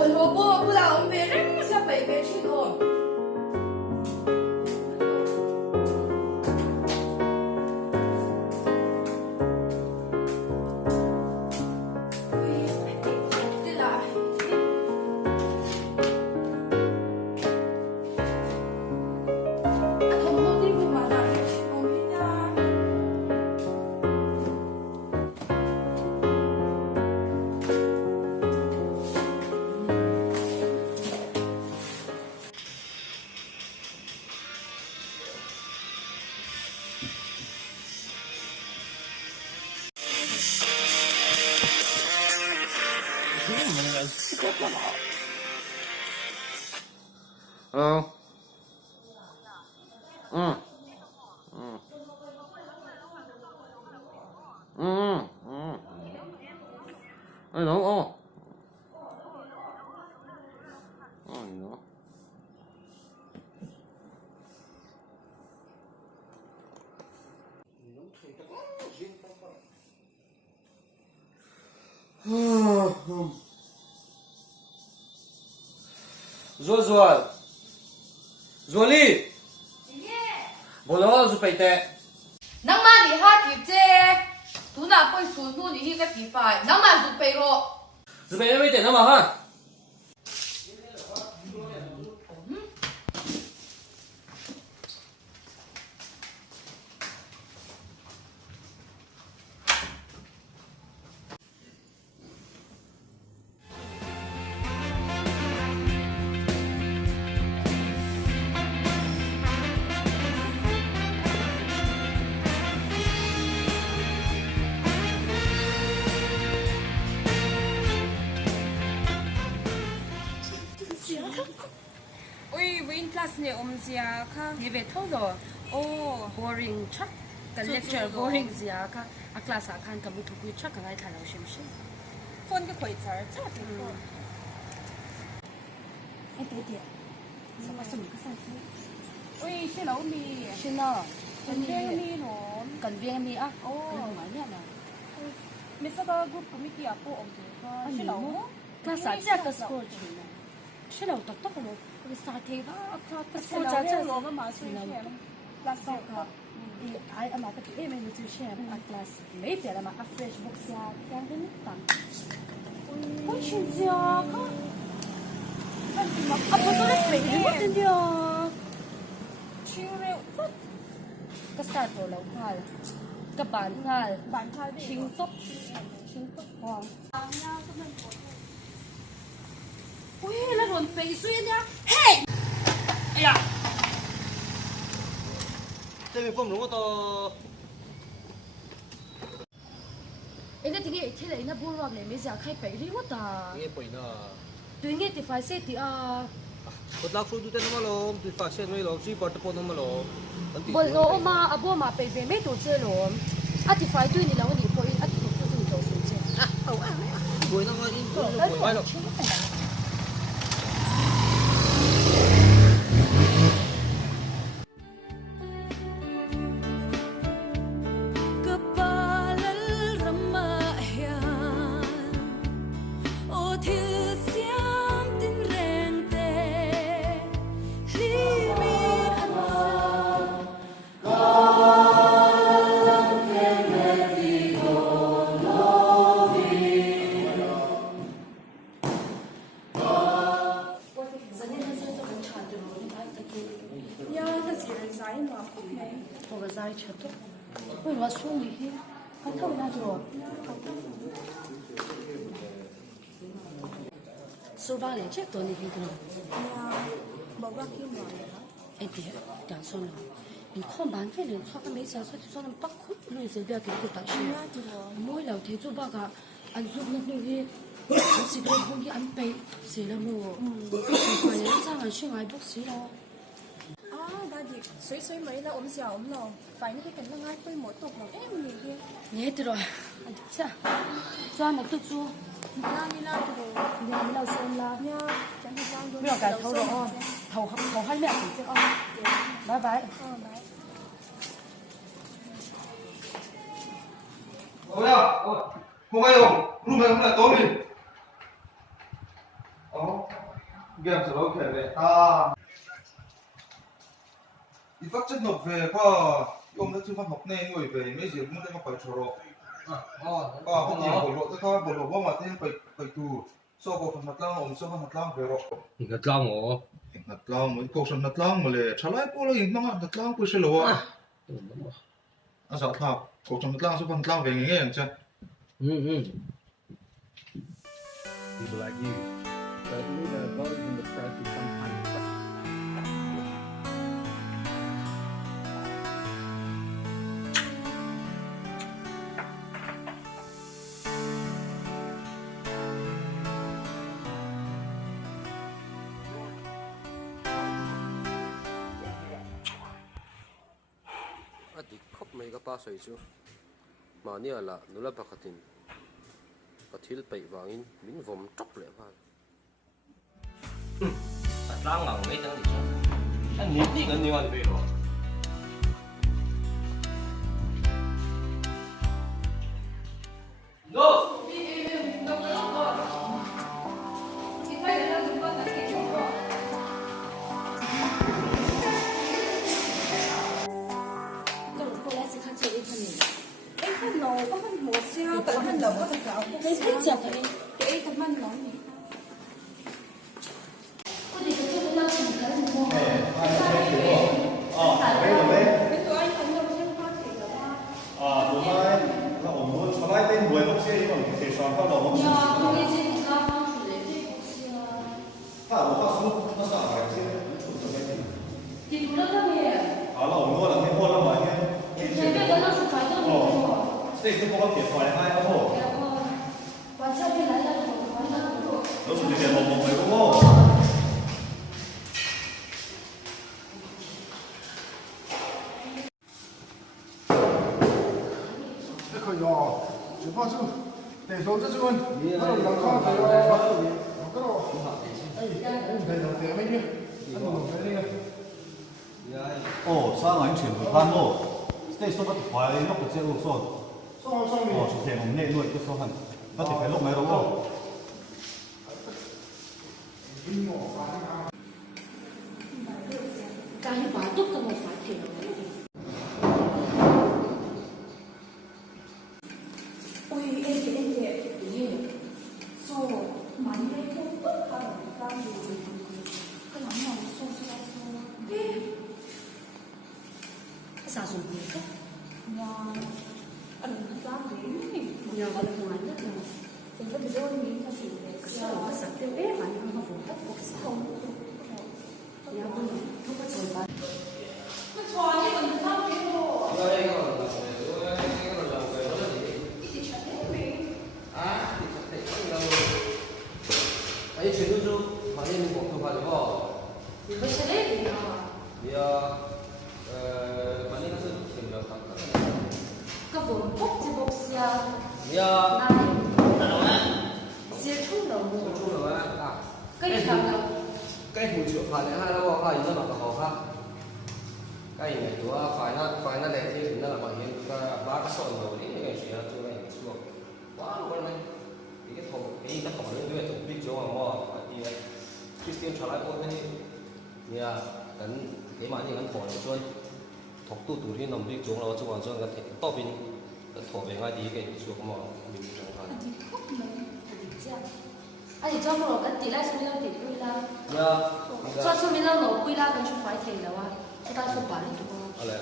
buồn hồ cô là ông về rất sắp bảy về chứ rồi. Ờ. Ừ. Ừ. Ừ. Ừ. Ê, đúng không? Đúng. Rồi rồi. Rồi đi. Bộ đó rồi phải tệ. Nang mà đi hát kịp chứ. Tú nào quay xuống tu đi cái kịp phải. Nang mà giúp bày rồi. Rồi phải mới tệ nó mà ha. Ui, với in class này gì à? Như vậy thôi rồi. Oh, Boring chắc. Cái lecture boring gì à? À class à kan kamu thu quy chắc cái này thay đổi xem xem. phone cái quậy giờ chắc là phone. Em thấy đi. Sao mà dùng cái sao? Ui, xe lẩu mì. Xin nó. Cần viên mì nó. Cần viên mi á. Oh, Không phải nhá nào. mình sẽ có group của mình kia cô ông chị. Xe lẩu. Class à chắc cái score gì này. Xin đâu tóc tóc rồi. Cái sao thế đó? Cái Xe score lẩu chắc cái chắc. lẩu cái mà xuyên xem. Last year. Ai ama cái em mình sẽ share một class. Mấy giờ là mà a fresh book ya. Yang đến tận. Ôi chuyện gì à? À bố tôi lại phải đi mất tên đi à? Chill real. Cái sao tôi lâu ngay. Cái bản ngay. Bản thay đi. Chính tóc. Chính tóc hoàng. Ui, là còn phải xuyên nhá. Hey! Ây da. Thế mình không đúng không to. Em đã thấy thế này nó buồn lắm này, mấy giờ khai phải đi mất à? Nghe bồi nè. Tôi nghe thì phải xét thì à. Cột lắc xuống tụi nó mà lo, tụi phát sen mới lo, suy bọt tập nó mà lo. Bột lỗ mà à bố mà phải về mấy tổ chơi lỗ. À thì phải tôi đi lâu đi bồi, à thì tôi đi tổ chơi. À, bồi nó in bồi vai đâu. Yeah, that's your design mà không này. Tôi ra chết thôi. Ôi nó xuống đi kia. Anh thâu ra rồi. Số ba này chết tôi đi kia rồi. Yeah, bảo ra kim rồi. Em biết, đang xong rồi. Mình không bán cái liền thoát cái mấy giờ thoát cho nó bắt khút luôn rồi bây giờ cái tao xem. Mỗi lần thấy chú bác à, anh giúp nó như thế. Anh sẽ đưa không đi ăn bậy, sẽ là mua. Phải lên sang anh suy nghĩ bốc xí đâu. À, bà đi, suy mấy là giờ lòng. Phải như cái cảnh là ngay tôi mỗi tục là em gì kia. Nghe từ rồi. Anh thích chưa? Cho một chút chú. Là như nào thì đồ. Nhà mình đâu xem là. Nha, chẳng phải trang Bây giờ cái thầu đó. Thầu hai mẹ thì chứ con. Bye bye. Bye. Ôi à, ôi, không ai đâu, lúc này tối mình. Ồ, game sẽ lâu kể về à ít phát chất nộp về qua ông đã chưa phát học nên người về mấy gì cũng đã phải choro không gì bộ lộ tất cả bộ lộ bao mà tên phải tu so bộ phần mặt lang ông so phần mặt lang về rồi ngặt lao ngõ mặt lang mới câu phần mặt lang mà lệ trả lại bộ là những mặt lang cũng sẽ lâu à sao thảo câu phần mặt lang so phần mặt lang về nghe anh chứ people like you but leader voted in the press to campaign Adi khop mai ka pa soi chu mania la nula pakhatin pathil pei wangin min vom tok le wa lang ngang mấy thằng thì sao anh nghĩ cái nhiều anh về rồi no Em lồ có mình một sao tại mình đâu có thể搞 Cái thích chặt này. cái tấm anh nói này Có thể cho tôi làm một cái gì không? cái tụi anh không đâu trên hoa thì là hoa đúng rồi, là ủng hộ cho lại tên buổi bốc xế còn thể soạn qua đầu bốc xế. Nhà không nghe gì thì làm không chủ đề thì không xưa.ถ้าเราเข้าสมุดภาษาอะไรเช่นชุดตรงนี้ Thì cũng rất là nhiều. เราủng hộ làไม่พูดแล้วหมายเนี่ย Thế biết cái nó chủ phải đâu mà không. สเต็กที่พวกเราเขียนไว้ให้ครับผม Và sau khi lấy ra thì có nó cũng แล้วสุดที่เขียนบอกไปก็ว่า 这可以哦，只怕是得说这是问，那我看到了，我看到，哎，对的，对没去，那我们那个。 โอ้สร้างอันเฉียนผ่านโลกสเต็กสุดที่ไว้นกกระเจี๊ยบส่วน 上上 โอ้ 面， สุดเขียนของเน่ด้วยก็ส่วนถ้าติดไฟลูกไหมเราก็ cái quả tốt là một phải thể ôi em thì so mà như thế không tất cả là ra gì cái lắm nào so sao dùng gì đó nhà anh ra đến nhà gọi là ngoài nhất là thì cái video mình cho chị để sao có sẵn tiêu bé mà nhưng mà vùng đất cuộc sống nhà bây giờ không có trời bán cái trò như mình không biết đâu đây còn làm về nó là gì thì chuyện đấy mình à thì chắc để không đâu ấy chuyện đó chú mà nên một thông qua được không thì mới sẽ đấy thì nào thì mà nên nó sẽ tìm được khoảng cái vùng quốc chỉ bốc xia giờ này xia chung đầu nói chung là cái gì thằng nào cái thủ trưởng phải hai đâu có gì mà khó khăn cái này thì phải nó để thì nó là bảo hiểm ba cái sổ rồi đấy cái chuyện là tôi này chưa quá luôn này thì cái thầu cái tất cả những cái thủ biết chỗ mà thì Christian trở lại con này nhà cái mà như cái thầu này chơi thầu tu tu thì nằm biết chỗ là chỗ hoàn toàn cái to bên cái thầu bên ngay thì cái chỗ mà mình chẳng hạn thì khóc mà anh thì cho một cái tỷ lệ số lượng thì quy là nhà cho số lượng nó quy là cần chụp phải thể là wa cho ta số bán được không? à